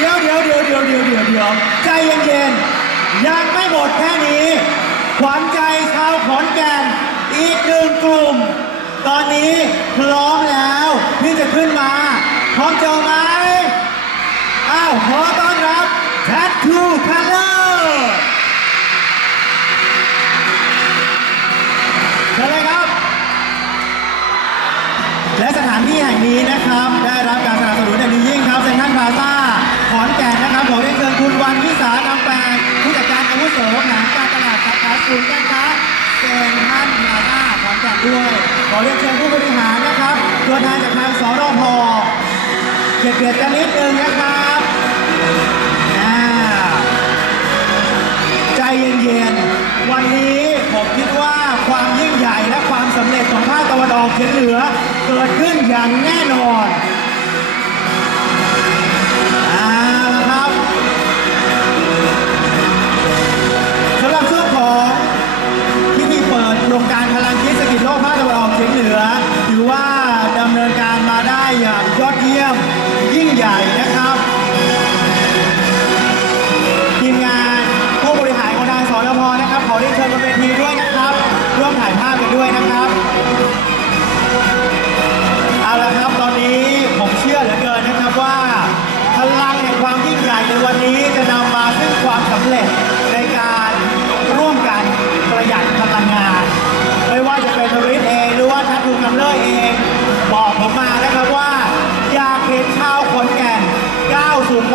เดี๋ยวเดี๋ยวเดี๋ยวเดี๋ยวเดี๋ยวเดี๋ยวเดี๋ยวใจเย็นๆยังไม่หมดแค่นี้ ขวัญใจชาวขอนแก่นอีกหนึ่งกลุ่ม ตอนนี้พร้อมแล้วที่จะขึ้นมา พร้อมเจอไหมอ้าวขอต้อนรับ Tattoo Color เชิญเลยครับ และสถานที่แห่งนี้นะครับ ได้รับการสนับสนุนอย่างดียิ่งครับเซนทรัลพลาซ่า ขอนแก่นนะครับขอเรียนเชิญคุณวันวิสาคำแปลงผู้จัดการอาวุโสหางการตลาดสาขาศูนย์การค้าเซนทรัลพลาซ่าขอนแก่นด้วยขอเรียนเชิญผู้บริหารนะครับ ตัวแทนจากทางสรพเกียรติเกียรติกันนิดนึงนะครับอ่าใจเย็นๆวันนี้ผมคิดว่าความยิ่งใหญ่และความสำเร็จของภาคตะวันออกเฉียงเหนือ เกิดขึ้นอย่างแน่นอน ใหญ่นะครับทีมงานผู้บริหารของทางสอนพนะครับ ขอเรียนเชิญบนเวทีด้วยนะครับ ร่วมถ่ายภาพกันด้วยนะครับเอาละครับตอนนี้ผมเชื่อเหลือเกินนะครับว่าพลังแห่งความยิ่งใหญ่ในวันนี้จะนำมาซึ่งความสำเร็จในการร่วมกันประหยัดพลังงาน ไม่ว่าจะเป็นริทเองหรือว่าทัตทูคัมเลอร์เอง บอกผมมานะครับว่าอยากเห็นชาว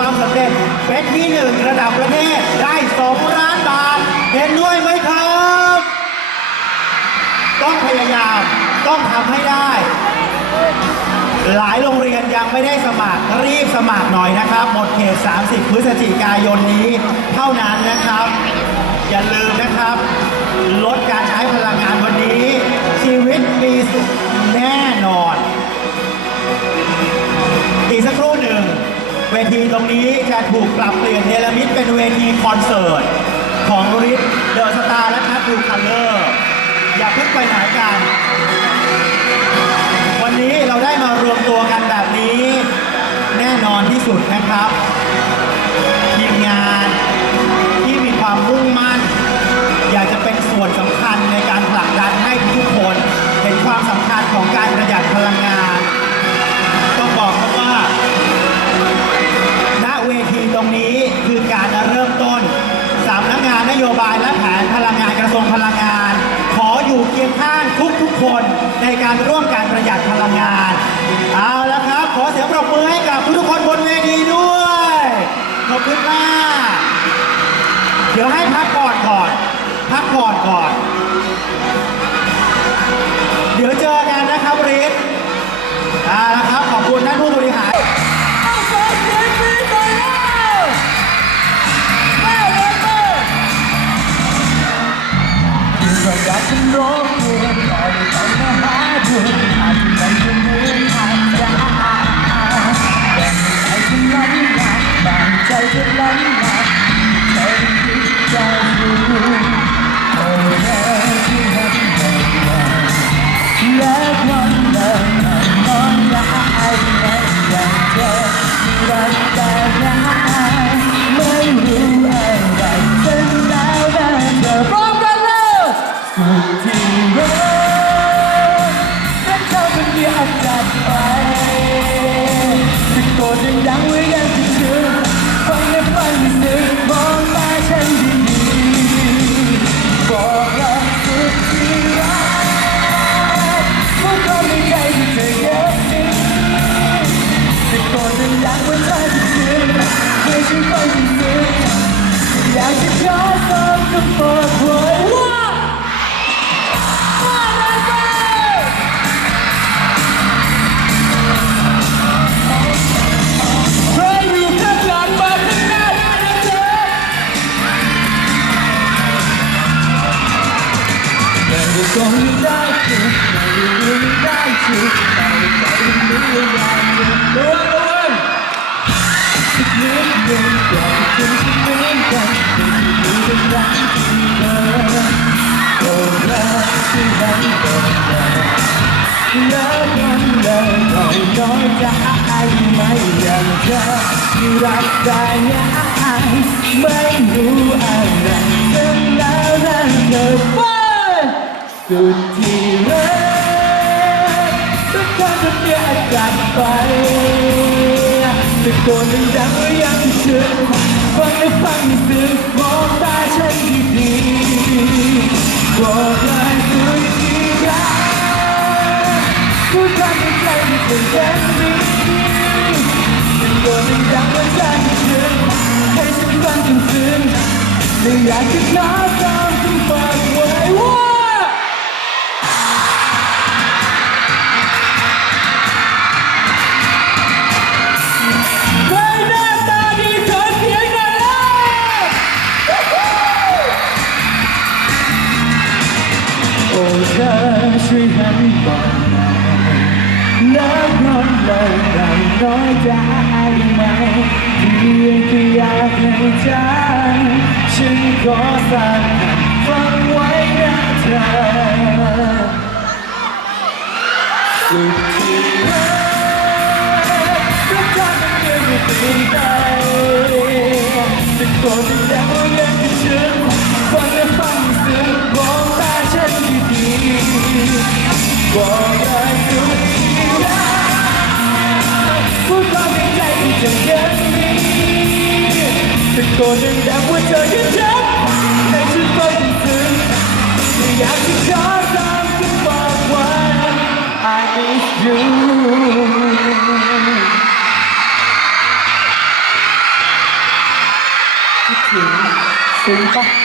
ความสำเร็จเป็นที่หนึ่งระดับประเทศได้2ล้านบาท เห็นด้วยไหมครับ ต้องพยายามต้องทำให้ได้ หลายโรงเรียนยังไม่ได้สมัครรีบสมัครหน่อยนะครับ หมดเขต 30 พฤศจิกายนนี้ เท่านั้นนะครับ อย่าลืมนะครับ ลดการใช้พลังงานวันนี้ ชีวิตมีสุขแน่นอนอีกสักครู่หนึ่ง เวทีตรงนี้จะถูกปรับเปลี่ยนเนรมิตเป็นเวทีคอนเสิร์ต ของริทเดอะสตาร์และทัตทูคัลเลอร์ อย่าเพิ่งไปไหนกัน โยบายและแผนพลังงานกระทรวงพลังงาน ขออยู่เคียงข้างทุกๆคนในการร่วมการประหยัดพลังงาน เอาละครับ ขอเสียงปรบมือให้กับทุกๆคนบนเวทีด้วยขอบคุณมากเดี๋ยวให้พักก่อนก่อน พักก่อนก่อน เดี๋ยวเจอกันนะครับริทเอา อนเลยน้อยน้อยใจไม่อยากจะรักแต่ยังไม่รู้อะไรจนแล้วนั่นเกิดไปสุดที่รักต้องการจะเปลี่ยนอากาศไปตะโกนดังๆยังเชื่อฟังและฟังไม่ซึ้งมองตาฉันดี อให้ฉันฟังจนซึ้งไม่อยากจะขอตามคุณฝากไว้ว่าใครหน้าตาดีขอเสียงหน่อยแล้วโอ้เธอช่วยหันบอกหน่อยแล้ว นอนเลยเราน้อยใจไหมเพียงแค่อยากให้ใจฉันขอสั่งฟังไว้นะเธอสุดที่รักกอย่างมันเกินไม่เป็นไปจะโกรธจะแย้งว่ายังจะเชื่อฟังและฟังซึ้งบอกตาฉันดีๆ กรธจะแย้งว่าเธอยังฉันให้ฉันฟังซึ้งไม่อยากจะขอตามคำบอกว่า I miss you คิดถึงซึ้งปะ